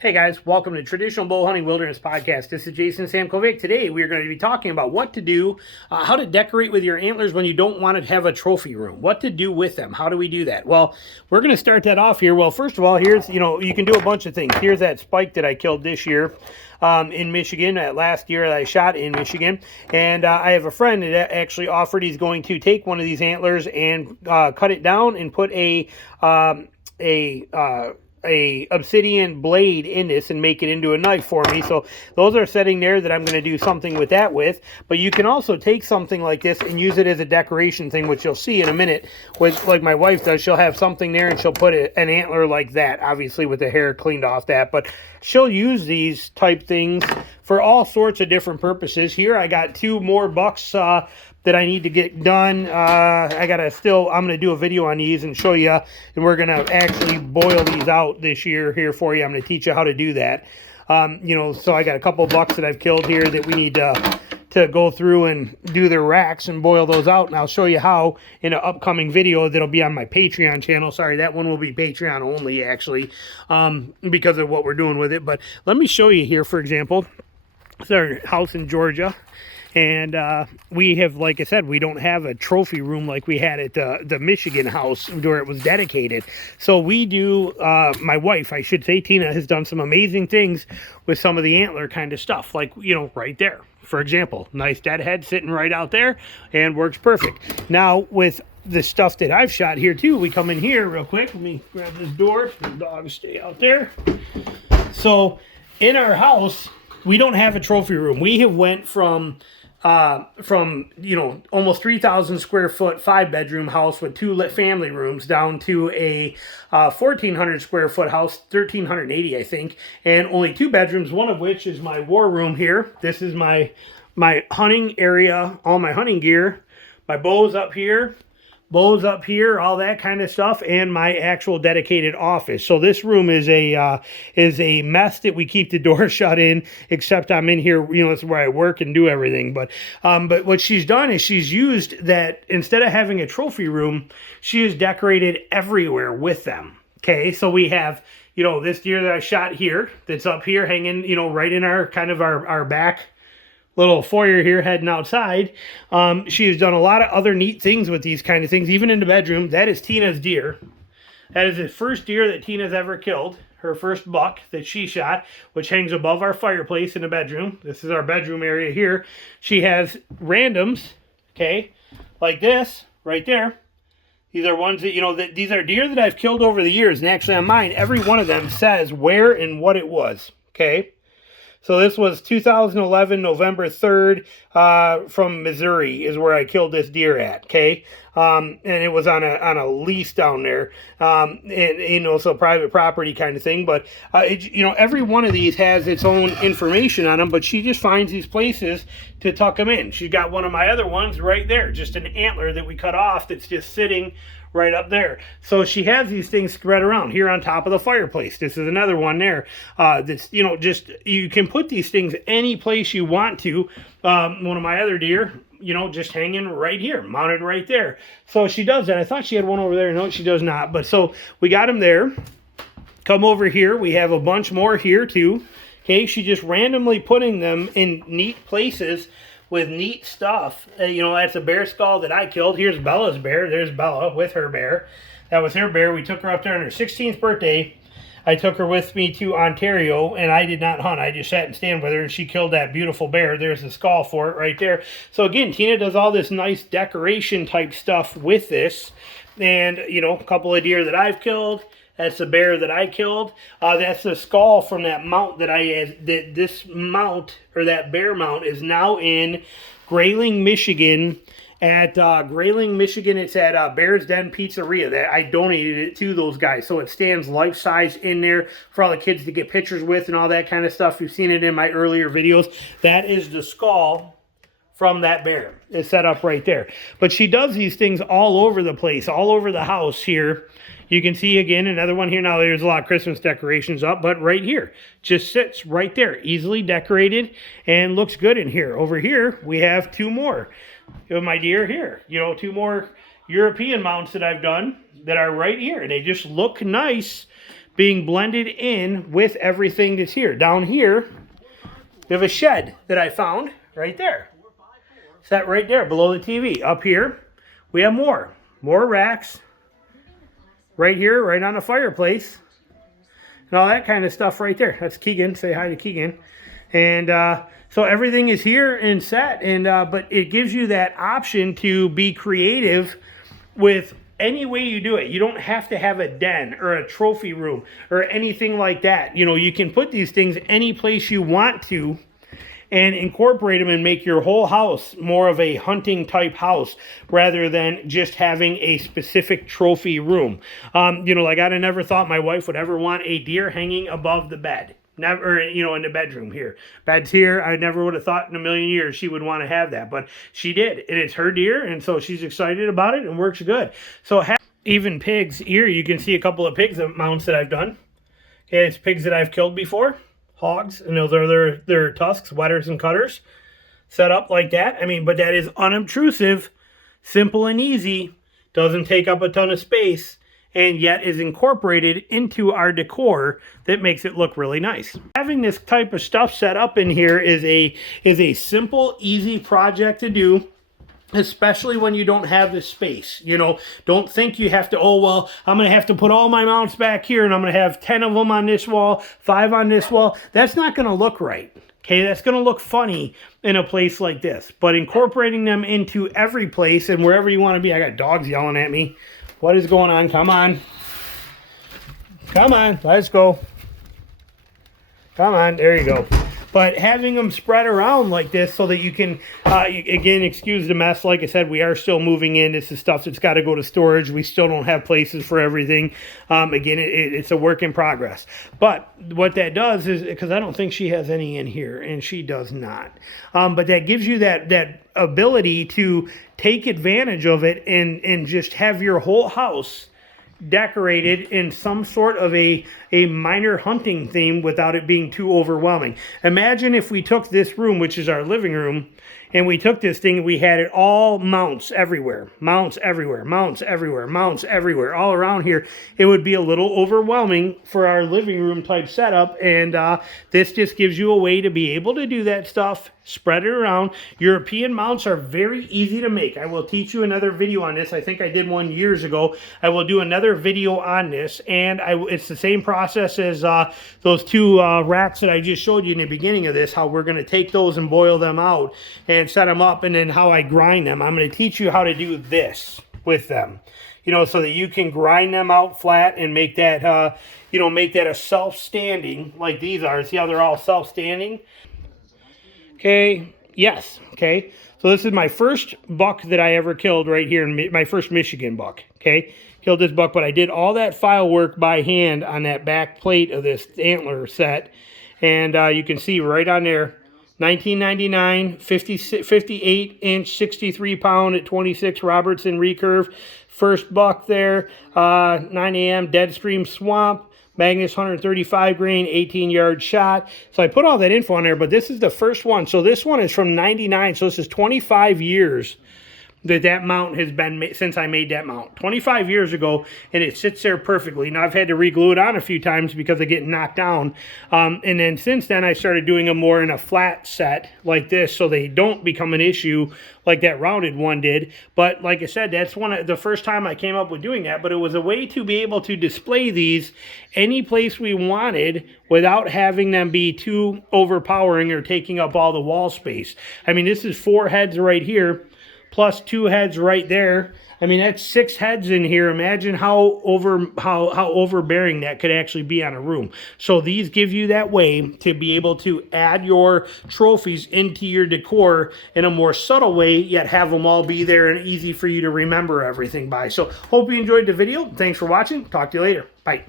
Hey guys, welcome to Traditional Bow Hunting Wilderness Podcast. This is Jason Samkovic. Today we are going to be talking about what to do, how to decorate with your antlers when you don't want to have a trophy room. What to do with them. How do we do that? Well, we're going to start that off here. Well, first of all, here's, you can do a bunch of things. Here's that spike that I killed this year in Michigan, last year that I shot in Michigan. And I have a friend that actually offered he's going to take one of these antlers and cut it down and put a obsidian blade in this and make it into a knife for me. So those are sitting there that I'm going to do something with that with. But you can also take something like this and use it as a decoration thing, which you'll see in a minute. With, like my wife does, she'll have something there and she'll put an antler like that, obviously with the hair cleaned off that. But she'll use these type things for all sorts of different purposes. Here I got two more bucks that I need to get done. I'm going to do a video on these and show you, and we're going to actually boil these out this year here for you. I'm going to teach you how to do that. So I got a couple bucks that I've killed here that we need to go through and do their racks and boil those out, and I'll show you how in an upcoming video that'll be on my Patreon channel. Sorry, that one will be Patreon only, actually, because of what we're doing with it. But let me show you here, for example. It's our house in Georgia. And we have, like I said, we don't have a trophy room like we had at the Michigan house where it was dedicated. So we do, my wife, I should say, Tina, has done some amazing things with some of the antler kind of stuff. Like, right there, for example, nice dead head sitting right out there and works perfect. Now, with the stuff that I've shot here too, we come in here real quick. Let me grab this door so the dogs stay out there. So in our house, we don't have a trophy room. We have went from almost 3,000 square foot 5-bedroom house with 2 family rooms down to a 1,400 square foot house, 1,380 I think, and only 2 bedrooms, one of which is my war room here. This is my hunting area, all my hunting gear, my bows up here, all that kind of stuff, and my actual dedicated office. So this room is a mess that we keep the door shut in, except I'm in here, it's where I work and do everything. But what she's done is she's used that, instead of having a trophy room, she has decorated everywhere with them. Okay, so we have, this deer that I shot here, that's up here hanging, right in our kind of our back little foyer here heading outside. She has done a lot of other neat things with these kind of things, even in the bedroom. That is Tina's deer. That is the first deer that Tina's ever killed, her first buck that she shot, which hangs above our fireplace in the bedroom. This is our bedroom area here. She has randoms, okay, like this right there. These are ones that, these are deer that I've killed over the years, and actually on mine, every one of them says where and what it was, okay? So this was 2011, November 3rd, from Missouri is where I killed this deer at, okay? And it was on a lease down there, and, so private property kind of thing. But, every one of these has its own information on them, but she just finds these places to tuck them in. She's got one of my other ones right there, just an antler that we cut off that's just sitting right up there. So she has these things spread around here on top of the fireplace. This is another one there. That's, just, you can put these things any place you want to. One of my other deer, just hanging right here, mounted right there. So she does that. I thought she had one over there. No, she does not. But so we got them there. Come over here. We have a bunch more here too. Okay, she just randomly putting them in neat places with neat stuff. That's a bear skull that I killed. Here's Bella's bear. There's Bella with her bear. That was her bear. We took her up there on her 16th birthday. I took her with me to Ontario, and I did not hunt. I just sat and stand with her, and she killed that beautiful bear. There's the skull for it right there. So again, Tina does all this nice decoration type stuff with this. And, a couple of deer that I've killed. That's the bear that I killed. That's the skull from that mount that this mount, or that bear mount, is now in Grayling, Michigan. At Grayling, Michigan, it's at Bear's Den Pizzeria. That I donated it to those guys. So it stands life-size in there for all the kids to get pictures with and all that kind of stuff. You've seen it in my earlier videos. That is the skull from that bear. It's set up right there. But she does these things all over the place, all over the house here. You can see, again, another one here. Now, there's a lot of Christmas decorations up, but right here, just sits right there, easily decorated, and looks good in here. Over here, we have 2 more of my deer here. 2 more European mounts that I've done that are right here. They just look nice being blended in with everything that's here. Down here, we have a shed that I found right there. Set right there below the TV. Up here, we have more racks. Right here, right on the fireplace. And all that kind of stuff right there. That's Keegan. Say hi to Keegan. And so everything is here and set. And but it gives you that option to be creative with any way you do it. You don't have to have a den or a trophy room or anything like that. You know, you can put these things any place you want to and incorporate them and make your whole house more of a hunting type house rather than just having a specific trophy room. You know, like I'd have never thought my wife would ever want a deer hanging above the bed. Never, you know, in the bedroom here. Bed's here. I never would have thought in a million years she would want to have that, but she did. And it's her deer, and so she's excited about it and works good. So even pigs, here you can see a couple of pigs mounts that I've done. Okay, it's pigs that I've killed before. Hogs, and those are their tusks, wetters and cutters, set up like that. I mean, but that is unobtrusive, simple and easy, doesn't take up a ton of space, and yet is incorporated into our decor that makes it look really nice. Having this type of stuff set up in here is a simple, easy project to do. Especially when you don't have the space. You know, don't think you have to, oh, well, I'm going to have to put all my mounts back here and I'm going to have 10 of them on this wall, 5 on this wall. That's not going to look right. Okay, that's going to look funny in a place like this. But incorporating them into every place and wherever you want to be. I got dogs yelling at me. What is going on? Come on. Come on, let's go. Come on, there you go. But having them spread around like this so that you can, again, excuse the mess. Like I said, we are still moving in. This is stuff that's got to go to storage. We still don't have places for everything. Again, it's a work in progress. But what that does is, because I don't think she has any in here, and she does not. But that gives you that ability to take advantage of it and just have your whole house decorated in some sort of a minor hunting theme without it being too overwhelming. Imagine if we took this room, which is our living room, and we took this thing and we had it all mounts everywhere, mounts everywhere, mounts everywhere, mounts everywhere, all around here. It would be a little overwhelming for our living room type setup, and this just gives you a way to be able to do that stuff, spread it around. European mounts are very easy to make. I will teach you another video on this. I think I did one years ago. I will do another video on this, and it's the same process as those two racks that I just showed you in the beginning of this, how we're going to take those and boil them out and set them up, and then how I grind them. I'm going to teach you how to do this with them, you know, so that you can grind them out flat and make that, you know, make that a self-standing like these are. See how they're all self-standing? Okay, yes, okay. So this is my first buck that I ever killed right here, my first Michigan buck, okay. Killed this buck, but I did all that file work by hand on that back plate of this antler set, and you can see right on there, 1999, 58-inch, 63-pound at 26 Robertson recurve. First buck there, 9 a.m., Deadstream Swamp, Magnus 135 grain, 18-yard shot. So I put all that info on there, but this is the first one. So this one is from 99, so this is 25 years that mount has been since I made that mount 25 years ago, and it sits there perfectly. Now I've had to re-glue it on a few times because of getting knocked down, and then since then I started doing them more in a flat set like this so they don't become an issue like that rounded one did. But like I said, that's the first time I came up with doing that, but it was a way to be able to display these any place we wanted without having them be too overpowering or taking up all the wall space. I mean, this is 4 heads right here plus 2 heads right there. I mean, that's 6 heads in here. Imagine how overbearing that could actually be on a room. So these give you that way to be able to add your trophies into your decor in a more subtle way, yet have them all be there and easy for you to remember everything by. So hope you enjoyed the video. Thanks for watching. Talk to you later. Bye.